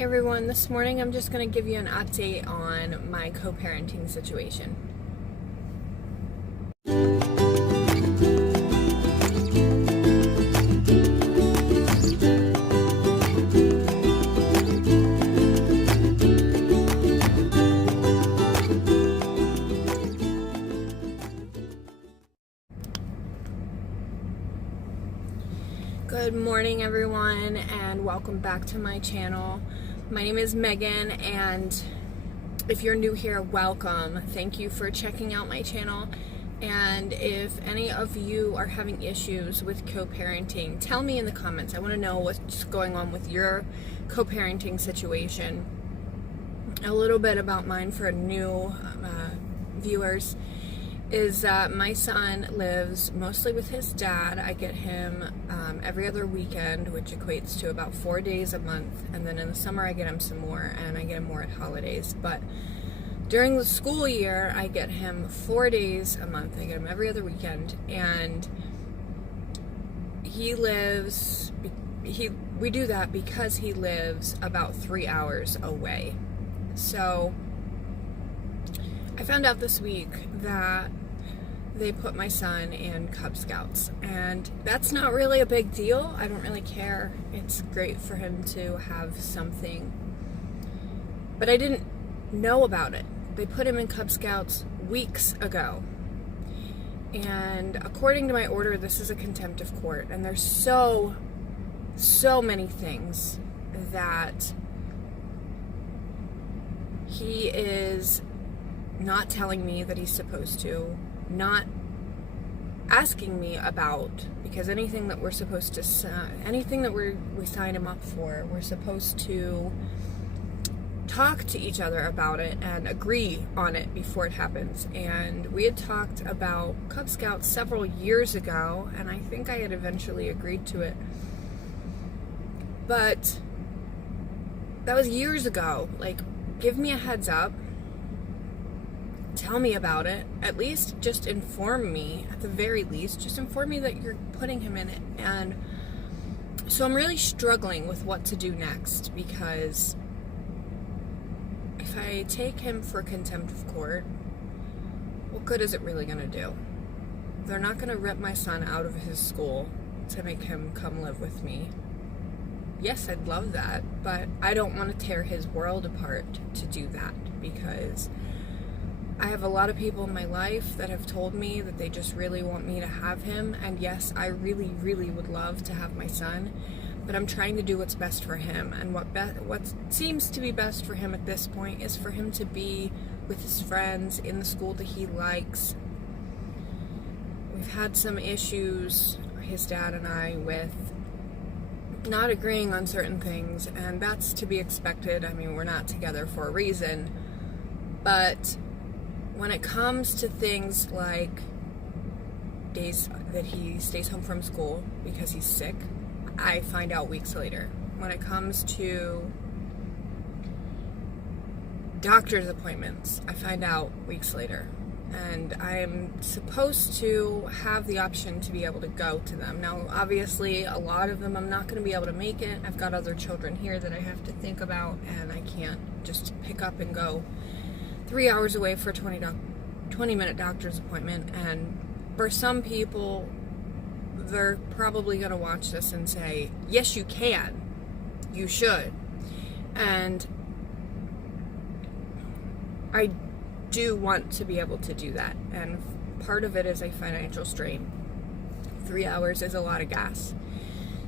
Hey everyone, this morning I'm just going to give you an update on my co-parenting situation. Good morning everyone, and welcome back to my channel. My name is Megan, and if you're new here, welcome. Thank you for checking out my channel. And if any of you are having issues with co-parenting, tell me in the comments. I want to know what's going on with your co-parenting situation. A little bit about mine for new viewers is that my son lives mostly with his dad. I get him every other weekend, which equates to about 4 days a month, and then in the summer I get him some more, and I get him more at holidays. But during the school year I get him 4 days a month. I get him every other weekend, and we do that because he lives about 3 hours away. So I found out this week that they put my son in Cub Scouts, and that's not really a big deal. I don't really care. It's great for him to have something, but I didn't know about it. They put him in Cub Scouts weeks ago, and according to my order, this is a contempt of court, and there's so many things that he is not telling me that he's supposed to, not asking me about, because anything that we're supposed to, anything that we sign him up for, we're supposed to talk to each other about it and agree on it before it happens. And we had talked about Cub Scouts several years ago, and I think I had eventually agreed to it. But that was years ago. Like, give me a heads up. Tell me about it. At least just inform me. At the very least, just inform me that you're putting him in it. And so I'm really struggling with what to do next, because if I take him for contempt of court, what good is it really going to do? They're not going to rip my son out of his school to make him come live with me. Yes, I'd love that, but I don't want to tear his world apart to do that, because I have a lot of people in my life that have told me that they just really want me to have him, and yes, I really, really would love to have my son, but I'm trying to do what's best for him, and what seems to be best for him at this point is for him to be with his friends in the school that he likes. We've had some issues, his dad and I, with not agreeing on certain things, and that's to be expected. I mean, we're not together for a reason, but when it comes to things like days that he stays home from school because he's sick, I find out weeks later. When it comes to doctor's appointments, I find out weeks later. And I'm supposed to have the option to be able to go to them. Now, obviously, a lot of them I'm not going to be able to make it. I've got other children here that I have to think about, and I can't just pick up and go 3 hours away for a 20-minute doctor's appointment. And for some people, they're probably going to watch this and say, yes, you can. You should. And I do want to be able to do that. And part of it is a financial strain. 3 hours is a lot of gas.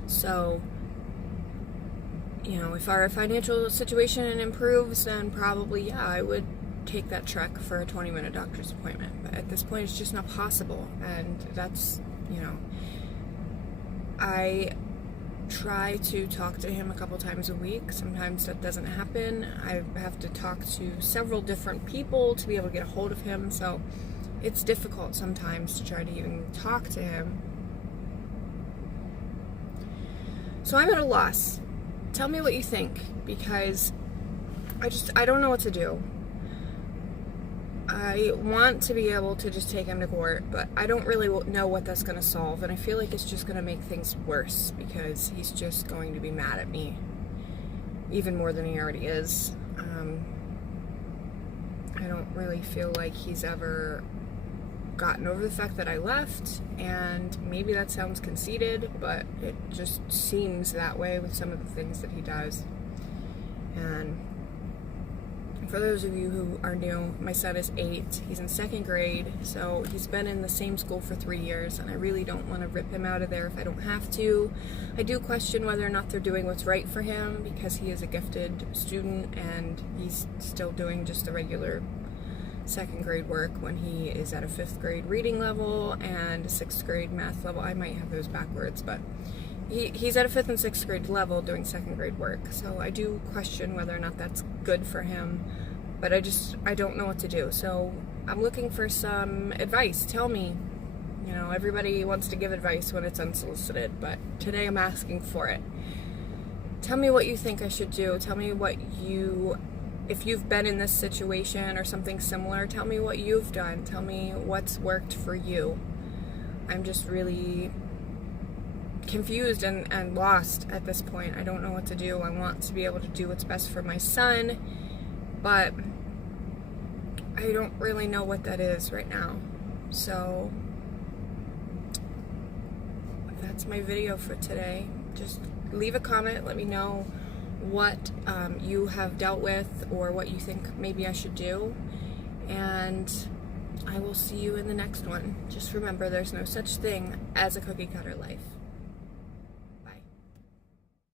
So, you know, if our financial situation improves, then probably, yeah, I would take that trek for a 20-minute doctor's appointment. But at this point, it's just not possible. And that's, you know, I try to talk to him a couple times a week. Sometimes that doesn't happen. I have to talk to several different people to be able to get a hold of him. So it's difficult sometimes to try to even talk to him. So I'm at a loss. Tell me what you think, because I don't know what to do. I want to be able to just take him to court, but I don't really know what that's going to solve, and I feel like it's just going to make things worse, because he's just going to be mad at me. even more than he already is. I don't really feel like he's ever gotten over the fact that I left, and maybe that sounds conceited, but it just seems that way with some of the things that he does. And for those of you who are new, my son is 8. He's in 2nd grade, so he's been in the same school for 3 years, and I really don't want to rip him out of there if I don't have to. I do question whether or not they're doing what's right for him, because he is a gifted student, and he's still doing just the regular 2nd grade work when he is at a 5th grade reading level and a 6th grade math level. I might have those backwards, but he's at a 5th and 6th grade level doing 2nd grade work. So I do question whether or not that's good for him, but I don't know what to do. So I'm looking for some advice. Tell me, everybody wants to give advice when it's unsolicited, but today I'm asking for it. Tell me what you think I should do. Tell me if you've been in this situation or something similar, tell me what you've done. Tell me what's worked for you. I'm just really confused and lost at this point. I don't know what to do. I want to be able to do what's best for my son, but I don't really know what that is right now. So that's my video for today. Just leave a comment. Let me know what you have dealt with or what you think maybe I should do, and I will see you in the next one. Just remember, there's no such thing as a cookie cutter life.